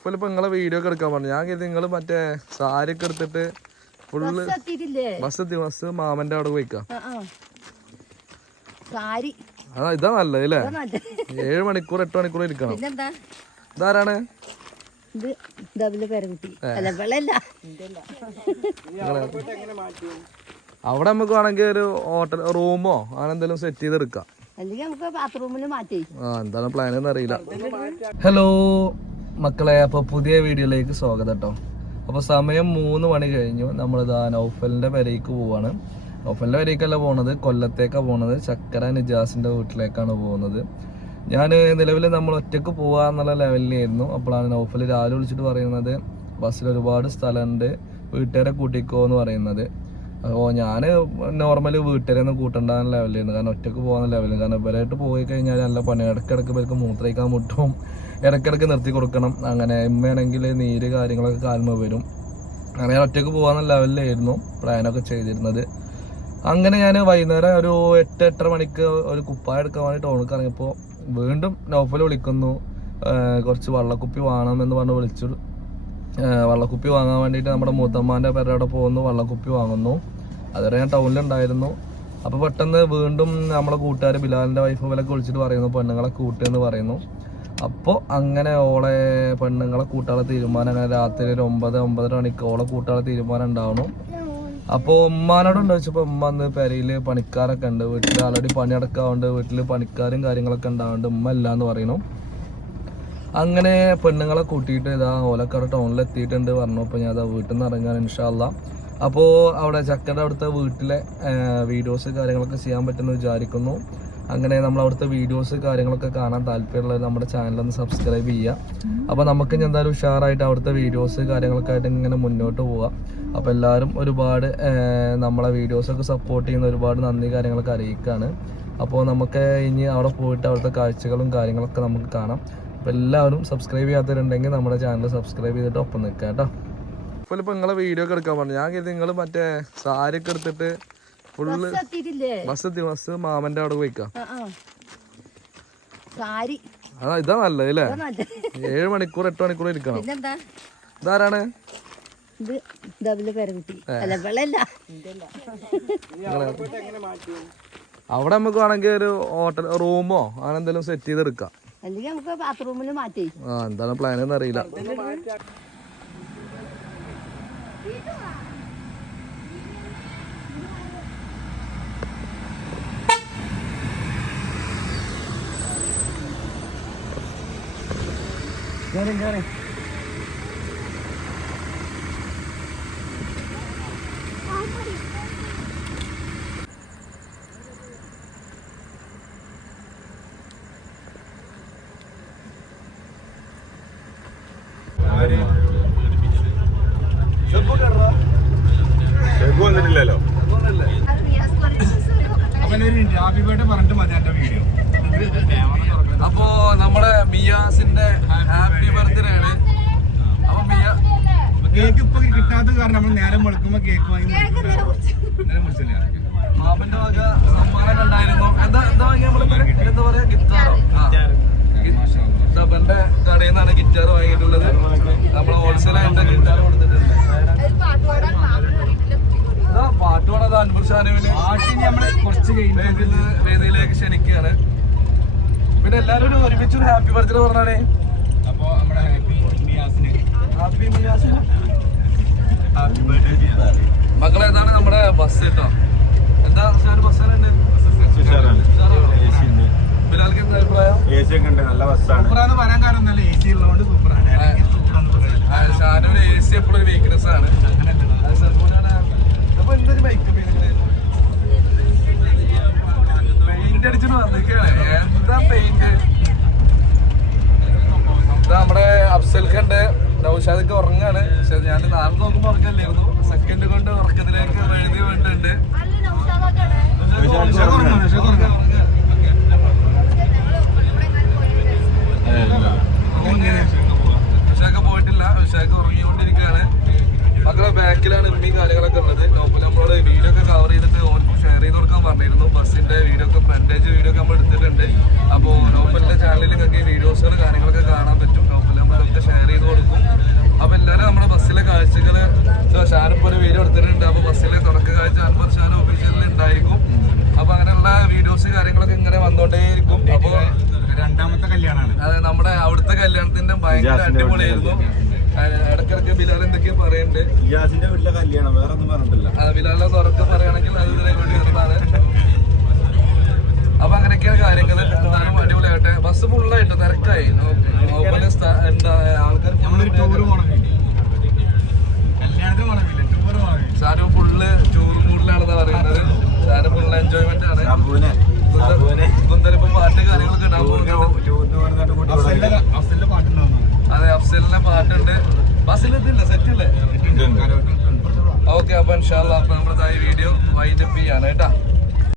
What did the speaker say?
ഇപ്പൊ ഇപ്പൊ നിങ്ങളെ വീഡിയോ ഒക്കെ എടുക്കാൻ പറഞ്ഞു. ഞാൻ കരുതി നിങ്ങൾ മറ്റേ സാരി ഒക്കെ എടുത്തിട്ട് ഫുള്ള് ബസ് എത്തി ബസ് മാമന്റെ അവിടെ പോയിക്കാം. അതാ ഇതാ നല്ലത് അല്ലേ ഏഴ് മണിക്കൂർ എട്ട് മണിക്കൂർ ഇരിക്കണം. ഇതാരാണ്? അവിടെ നമുക്ക് വേണമെങ്കിൽ ഒരു ഹോട്ടൽ റൂമോ അങ്ങനെ എന്തെങ്കിലും സെറ്റ് ചെയ്തെടുക്കാം. അല്ലെങ്കിൽ നമുക്ക് ബാത്റൂമിൽ മാറ്റി. ആ എന്താണ് പ്ലാൻ എന്ന് അറിയില്ല ഹലോ മക്കളെ അപ്പോൾ പുതിയ വീഡിയോയിലേക്ക് സ്വാഗതം കേട്ടോ അപ്പോൾ സമയം മൂന്ന് മണി കഴിഞ്ഞു. നമ്മളിതാ നൗഫലിന്റെ പെരയ്ക്ക് പോവാണ്. നൗഫലിന്റെ പെരയ്ക്കല്ല പോണത് കൊല്ലത്തേക്കാണ് പോണത്. ചക്കര നിജാസിന്റെ വീട്ടിലേക്കാണ് പോകുന്നത്. ഞാൻ നിലവിൽ നമ്മൾ ഒറ്റയ്ക്ക് പോവാന്നുള്ള ലെവലിലായിരുന്നു അപ്പോഴാണ് നൗഫൽ രാവിലെ വിളിച്ചിട്ട് പറയുന്നത് ബസ്സിൽ ഒരുപാട് സ്ഥലമുണ്ട് വീട്ടുകാരെ കൂട്ടിക്കോ എന്ന് പറയുന്നത്. അപ്പോൾ ഞാൻ നോർമലി വീട്ടിലൊന്നും കൂട്ടണ്ട ലെവലായിരുന്നു കാരണം ഒറ്റയ്ക്ക് പോകുന്ന ലെവലിൽ കാരണം ഇവരായിട്ട് പോയി കഴിഞ്ഞാൽ നല്ല പണി ഇടക്കിടക്ക് ഇവർക്ക് മൂത്രയിക്കാൻ മുട്ടും. ഇടക്കിടക്ക് നിർത്തി കൊടുക്കണം. അങ്ങനെ ഇമ്മയാണെങ്കിൽ നീര് കാര്യങ്ങളൊക്കെ കാൽമ വരും. അങ്ങനെ ഞാൻ ഒറ്റയ്ക്ക് പോകാന്ന ലെവലിലായിരുന്നു പ്ലാനൊക്കെ ചെയ്തിരുന്നത്. അങ്ങനെ ഞാൻ വൈകുന്നേരം ഒരു എട്ട് എട്ടര മണിക്ക് ഒരു കുപ്പായ എടുക്കാൻ വേണ്ടി ടൗണിൽ ഇറങ്ങിയപ്പോൾ വീണ്ടും നൗഫൽ വിളിക്കുന്നു. കുറച്ച് വള്ളക്കുപ്പി എന്ന് പറഞ്ഞ് വിളിച്ചു. വള്ളക്കുപ്പി വാങ്ങാൻ വേണ്ടിയിട്ട് നമ്മുടെ മൂത്തമ്മാന്റെ പേരവിടെ പോകുന്നു വള്ളക്കുപ്പി വാങ്ങുന്നു. അതുവരെ ഞാൻ ടൗണിലുണ്ടായിരുന്നു അപ്പോൾ പെട്ടെന്ന് വീണ്ടും നമ്മളെ കൂട്ടുകാർ ബിലാലിന്റെ വൈഫ് വിലക്ക് വിളിച്ചിട്ട് പറയുന്നു പെണ്ണുങ്ങളെ കൂട്ടുകയെന്ന് പറയുന്നു. അപ്പോൾ അങ്ങനെ ഓളെ പെണ്ണുങ്ങളെ കൂട്ടാളെ തീരുമാനം അങ്ങനെ രാത്രി ഒരു ഒമ്പത് ഒമ്പതര മണിക്ക് ഓളെ കൂട്ടാളെ തീരുമാനം ഉണ്ടാവണം അപ്പോൾ ഉമ്മാനോട് ചോദിച്ചപ്പോൾ ഉമ്മ അന്ന് പെരയിൽ പണിക്കാരൊക്കെ ഉണ്ട്. വീട്ടിൽ ആൾറെഡി പണി അടക്കാറുണ്ട് വീട്ടിൽ പണിക്കാരും കാര്യങ്ങളൊക്കെ ഉണ്ടാവുന്നുണ്ട്. ഉമ്മ ഇല്ല എന്ന് പറയുന്നു. അങ്ങനെ പെണ്ണുങ്ങളെ കൂട്ടിയിട്ട് ഇതാ ഓലക്കാട് ടൗണിൽ എത്തിയിട്ടുണ്ട്. പറഞ്ഞു അപ്പോൾ ഞാൻ അതാ വീട്ടിൽ നിന്ന് ഇറങ്ങാൻ ഇൻഷാല്ല അപ്പോൾ അവിടെ ചക്കന്റെ അവിടുത്തെ വീട്ടിലെ വീഡിയോസ് കാര്യങ്ങളൊക്കെ ചെയ്യാൻ പറ്റുമെന്ന് വിചാരിക്കുന്നു. അങ്ങനെ നമ്മൾ അവിടുത്തെ വീഡിയോസ് കാര്യങ്ങളൊക്കെ കാണാൻ താല്പര്യമുള്ളത് നമ്മുടെ ചാനലൊന്ന് സബ്സ്ക്രൈബ് ചെയ്യുക അപ്പോൾ നമുക്ക് ഇനി എന്തായാലും ഉഷാറായിട്ട് അവിടുത്തെ വീഡിയോസ് കാര്യങ്ങളൊക്കെ ആയിട്ട് ഇങ്ങനെ മുന്നോട്ട് പോവാം. അപ്പോൾ എല്ലാവരും ഒരുപാട് നമ്മളെ വീഡിയോസൊക്കെ സപ്പോർട്ട് ചെയ്യുന്ന ഒരുപാട് നന്ദി കാര്യങ്ങളൊക്കെ അറിയിക്കുകയാണ് അപ്പോൾ നമുക്ക് ഇനി അവിടെ പോയിട്ട് അവിടുത്തെ കാഴ്ചകളും കാര്യങ്ങളൊക്കെ നമുക്ക് കാണാം. അപ്പോൾ എല്ലാവരും സബ്സ്ക്രൈബ് ചെയ്യാത്തവരുണ്ടെങ്കിൽ നമ്മുടെ ചാനൽ സബ്സ്ക്രൈബ് ചെയ്തിട്ട് ഒപ്പം നിൽക്കുക കേട്ടോ. ഇപ്പോൾ ഇപ്പോൾ നിങ്ങളെ വീഡിയോ ഒക്കെ എടുക്കാൻ പറഞ്ഞു. ഞാൻ കരുതി നിങ്ങൾ മറ്റേ സാരി ഒക്കെ എടുത്തിട്ട് ഫുള്ള് ബസ് എത്തി ബസ് മാമന്റെ അവിടെ പോയിക്കാം. ആ, ആ. സാരി. അതാ ഇതാ നല്ലത് അല്ലേ. ഏഴ് മണിക്കൂർ എട്ട് മണിക്കൂർ ഇരിക്കണം. പിന്നെന്താ? ഇതാരാണ്? അവിടെ നമുക്ക് വേണമെങ്കിൽ ഒരു ഹോട്ടൽ റൂമോ അങ്ങനെ എന്തെങ്കിലും സെറ്റ് ചെയ്തെടുക്കാം. അല്ലെങ്കിൽ നമുക്ക് ബാത്റൂമിൽ മാറ്റി ആ എന്താണ് പ്ലാൻ എന്ന് അറിയില്ല. കേറി വന്നിട്ടില്ലല്ലോ ഹാപ്പി ബർത്ത്ഡേ പറഞ്ഞിട്ട് മതി എന്റെ വീഡിയോ. അപ്പോ നമ്മുടെ മിയാസിന്റെ ഹാപ്പി ബർത്ത്ഡേ ആണ് അപ്പൊ മിയ കേക്ക് ഇപ്പൊ കിട്ടാത്തത് കാരണം നമ്മൾ നേരം വെളുക്കുമ്പോ കേക്ക് വാങ്ങി മാമന്റെ വക സമ്മാനം ഉണ്ടായിരുന്നു. എന്താ എന്താ വാങ്ങിയ നമ്മൾ? എന്താ പറയാ? ഷാനുവിന് വേദിയിൽ വേദിയിലേക്ക് ക്ഷണിക്കുകയാണ്. പിന്നെ എല്ലാരും ഒരു ഒരുമിച്ച് ഒരു ഹാപ്പി ബർത്ത്ഡേ പറഞ്ഞാണേ അപ്പൊ നമ്മുടെ ഹാപ്പി ഹാപ്പി ഹാപ്പി ബർത്ത്ഡേ മക്കളെ ഏതാണ് നമ്മുടെ ബസ് കേട്ടോ. എന്താ ഷാനു ബസ്സാനുണ്ട് ബിലാൽക്ക് എന്താ അഭിപ്രായം? എ സി ഒക്കെ ഉണ്ട്. നല്ല ബസ്സാണ് സൂപ്പറാന്ന് പറയാൻ കാരണം നല്ല എ സി ഉള്ളതുകൊണ്ട് സൂപ്പറാണ്. ഷാനുവിന് എ സി എപ്പോഴും ഒരു വീക്ക്നെസ് ആണ്. അങ്ങനെ സർഫോനാണ്. അടിച്ചിട്ട്. എന്താ നമ്മുടെ അഫ്സൽഖണ്ട് നൗഷാദൊക്കെ ഉറങ്ങാണ്. പക്ഷെ ഞാൻ നാളെ നോക്കുമ്പോ ഉറങ്ങല്ലായിരുന്നു സെക്കൻഡ് കൊണ്ട് ഉറക്കത്തിലേക്ക് എഴുതി ബാക്കിലാണ് ഇമ്മി കാര്യങ്ങളൊക്കെ ഉള്ളത്. നോക്കുമ്പോൾ നമ്മളോട് വീഡിയോ ഒക്കെ കവർ ചെയ്തിട്ട് ഓർക്കും ഷെയർ ചെയ്ത് കൊടുക്കാൻ പറഞ്ഞിരുന്നു. ബസ്സിന്റെ വീഡിയോ ഒക്കെ ഫ്രണ്ടേജ് വീഡിയോ ഒക്കെ നമ്മൾ എടുത്തിട്ടുണ്ട്. അപ്പോൾ നോപ്പലിന്റെ ചാനലിലൊക്കെ വീഡിയോസുകൾ കാര്യങ്ങളൊക്കെ കാണാൻ പറ്റും. നോഫൽ നമ്മളൊക്കെ ഷെയർ ചെയ്ത് കൊടുക്കും. അപ്പൊ എല്ലാവരും നമ്മുടെ ബസ്സിലെ കാഴ്ചകൾ ഷാനിപ്പോ ഒരു വീഡിയോ എടുത്തിട്ടുണ്ട്. അപ്പൊ ബസ്സിലെ തുടക്ക കാഴ്ച അൻപർ ഷാൻ ഒഫീഷ്യലിൽ ഉണ്ടായിരിക്കും. അപ്പൊ അങ്ങനെയുള്ള വീഡിയോസ് കാര്യങ്ങളൊക്കെ ഇങ്ങനെ വന്നോണ്ടേയിരിക്കും. അപ്പൊ രണ്ടാമത്തെ കല്യാണമാണ് അതെ നമ്മുടെ അവിടുത്തെ കല്യാണത്തിന്റെ ഭയങ്കര അടിപൊളിയായിരുന്നു. അഹ് ഇടയ്ക്കിടയ്ക്ക് ബിലാൽ എന്തൊക്കെയാ പറയുന്നുണ്ട്. ഇയാസിന്റെ വീട്ടിലെ കല്യാണം വേറെ ഒന്നും പറഞ്ഞിട്ടില്ല. ആ, ബിലാലിനെ തുറക്കെ പറയുകയാണെങ്കിൽ അത് ഇതിനെ വേണ്ടി വരുന്നതാണ് അപ്പൊ അങ്ങനെയൊക്കെയാണ് കാര്യങ്ങൾ എന്തായാലും അടിപൊളിയായിട്ട് ബസ് ഫുള്ളായിട്ട് തിരക്കായി. ആൾക്കാർ ഫുള്ള് ടൂർ മൂഡിലാണെന്ന് പറയുന്നത്. സാറ് ഫുള്ള് എൻജോയ്മെന്റ് ആണ്. കുന്തലിപ്പോ പാട്ട് കാര്യങ്ങളൊക്കെ ഉണ്ടാവും അഫ്സലിന്റെ പാട്ടുണ്ട്. ബസ്സിൽ ഇതില്ല സെറ്റ് ഇല്ലേ? ഓക്കെ അപ്പൊ ഇൻഷാല്ല അപ്പൊ നമ്മുടെ വീഡിയോ വൈൻഡപ്പ് ചെയ്യാണ് കേട്ടാ?